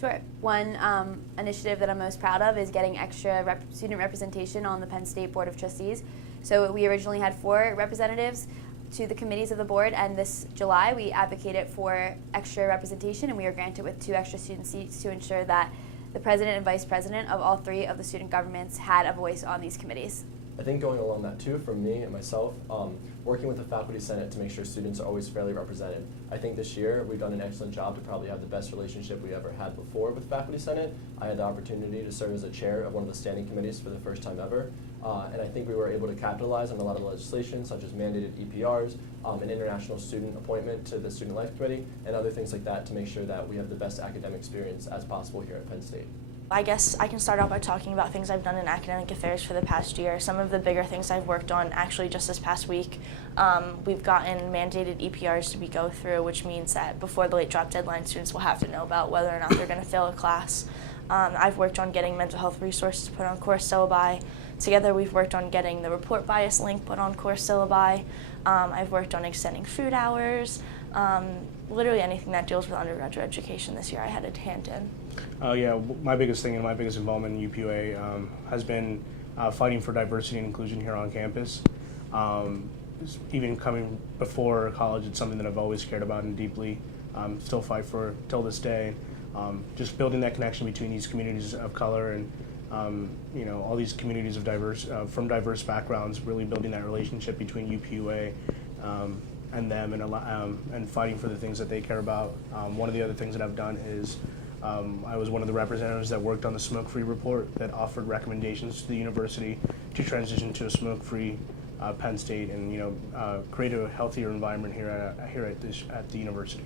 Sure. One initiative that I'm most proud of is getting extra student representation on the Penn State Board of Trustees. So we originally had 4 representatives to the committees of the board, and this July we advocated for extra representation, and we were granted with 2 extra student seats to ensure that the president and vice president of all 3 of the student governments had a voice on these committees. I think going along that too, for me and myself, working with the faculty senate to make sure students are always fairly represented. I think this year we've done an excellent job to probably have the best relationship we ever had before with faculty senate. I had the opportunity to serve as a chair of one of the standing committees for the first time ever, and I think we were able to capitalize on a lot of legislation such as mandated EPRs, an international student appointment to the Student Life Committee, and other things like that to make sure that we have the best academic experience as possible here at Penn State. I guess I can start out by talking about things I've done in academic affairs for the past year. Some of the bigger things I've worked on actually just this past week. We've gotten mandated EPRs to go through, which means that before the late drop deadline, students will have to know about whether or not they're going to fail a class. I've worked on getting mental health resources put on course syllabi. Together we've worked on getting the report bias link put on course syllabi. I've worked on extending food hours. Literally anything that deals with undergraduate education this year I had a hand in. Yeah, my biggest thing and my biggest involvement in UPUA has been fighting for diversity and inclusion here on campus. Even coming before college, it's something that I've always cared about and deeply still fight for till this day. Just building that connection between these communities of color and all these communities of from diverse backgrounds, really building that relationship between UPUA and them, and fighting for the things that they care about. One of the other things that I've done is I was one of the representatives that worked on the smoke-free report that offered recommendations to the university to transition to a smoke-free Penn State and create a healthier environment here at the university.